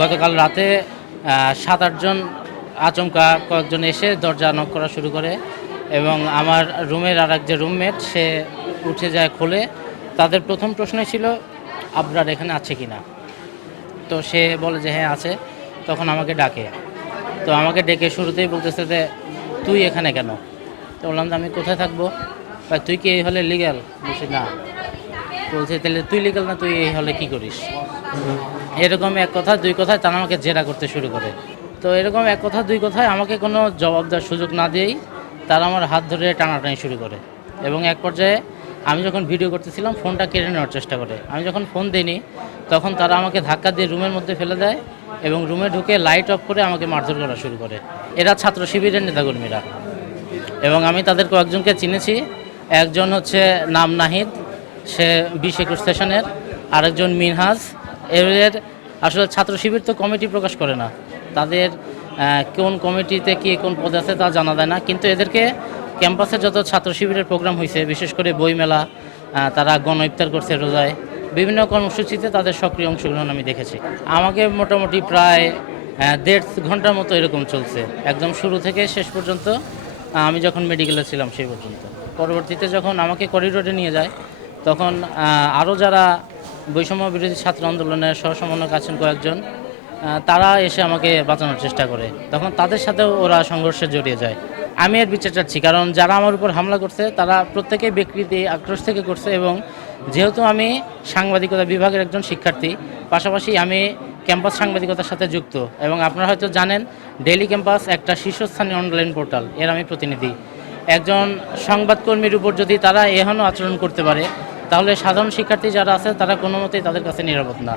গতকাল রাতে 7-8 জন আচমকা কয়েকজন এসে দরজা নক করা শুরু করে এবং আমার রুমের আর এক যে রুমমেট সে উঠে যায়, খোলে। তাদের প্রথম প্রশ্ন ছিল আবরার এখানে আছে কিনা। তো সে বলে যে হ্যাঁ আছে। তখন আমাকে ডাকে, তো আমাকে ডেকে শুরুতেই বলতেছে যে তুই এখানে কেন। তো বললাম যে আমি কোথায় থাকবো, বা তুই কি এই হলে লিগ্যাল? বলছি না। বলছে তাহলে তুই লিগ্যাল না, তুই এই হলে কী করিস? এরকম এক কথা দুই কথায় তারা আমাকে জেরা করতে শুরু করে। তো এরকম এক কথা দুই কথায় আমাকে কোনো জবাব দেওয়ার সুযোগ না দিয়েই তারা আমার হাত ধরে টানাটানি শুরু করে এবং এক পর্যায়ে আমি যখন ভিডিও করতেছিলাম ফোনটা কেড়ে নেওয়ার চেষ্টা করে। আমি যখন ফোন দিইনি তখন তারা আমাকে ধাক্কা দিয়ে রুমের মধ্যে ফেলে দেয় এবং রুমে ঢুকে লাইট অফ করে আমাকে মারধর করা শুরু করে। এরা ছাত্র শিবিরের নেতাকর্মীরা এবং আমি তাদের কয়েকজনকে চিনেছি। একজন হচ্ছে নাম নাহিদ, সে 20-21 সেশনের, আরেকজন মিনহাজ। এর আসলে ছাত্র শিবির তো কমিটি প্রকাশ করে না, তাদের কোন কমিটিতে কি কোন পদ আছে তা জানা যায় না, কিন্তু এদেরকে ক্যাম্পাসে যত ছাত্র শিবিরের প্রোগ্রাম হয়েছে, বিশেষ করে বইমেলা, তারা গণ ইফতার করছে রোজায়, বিভিন্ন কর্মসূচিতে তাদের সক্রিয় অংশগ্রহণ আমি দেখেছি। আমাকে মোটামুটি প্রায় 1.5 ঘন্টার মতো এরকম চলছে, একদম শুরু থেকে শেষ পর্যন্ত। আমি যখন মেডিকেলে ছিলাম সেই পর্যন্ত। পরবর্তীতে যখন আমাকে করিডোরে নিয়ে যায় তখন আরও যারা বৈষম্য বিরোধী ছাত্র আন্দোলনের সহসমন্বয়ক আছেন কয়েকজন, তারা এসে আমাকে বাঁচানোর চেষ্টা করে। তখন তাদের সাথেও ওরা সংঘর্ষে জড়িয়ে যায়। আমি এর বিচার চাচ্ছি, কারণ যারা আমার উপর হামলা করছে তারা প্রত্যেকেই বিকৃতি আক্রোশ থেকে করছে এবং যেহেতু আমি সাংবাদিকতা বিভাগের একজন শিক্ষার্থী, পাশাপাশি আমি ক্যাম্পাস সাংবাদিকতার সাথে যুক্ত এবং আপনারা হয়তো জানেন ডেইলি ক্যাম্পাস একটা শীর্ষস্থানীয় অনলাইন পোর্টাল, এর আমি প্রতিনিধি। একজন সংবাদকর্মীর উপর যদি তারা এহেন আচরণ করতে পারে তাহলে সাধারণ শিক্ষার্থী যারা আছে তারা কোনো মতেই তাদের কাছে নিরাপদ না।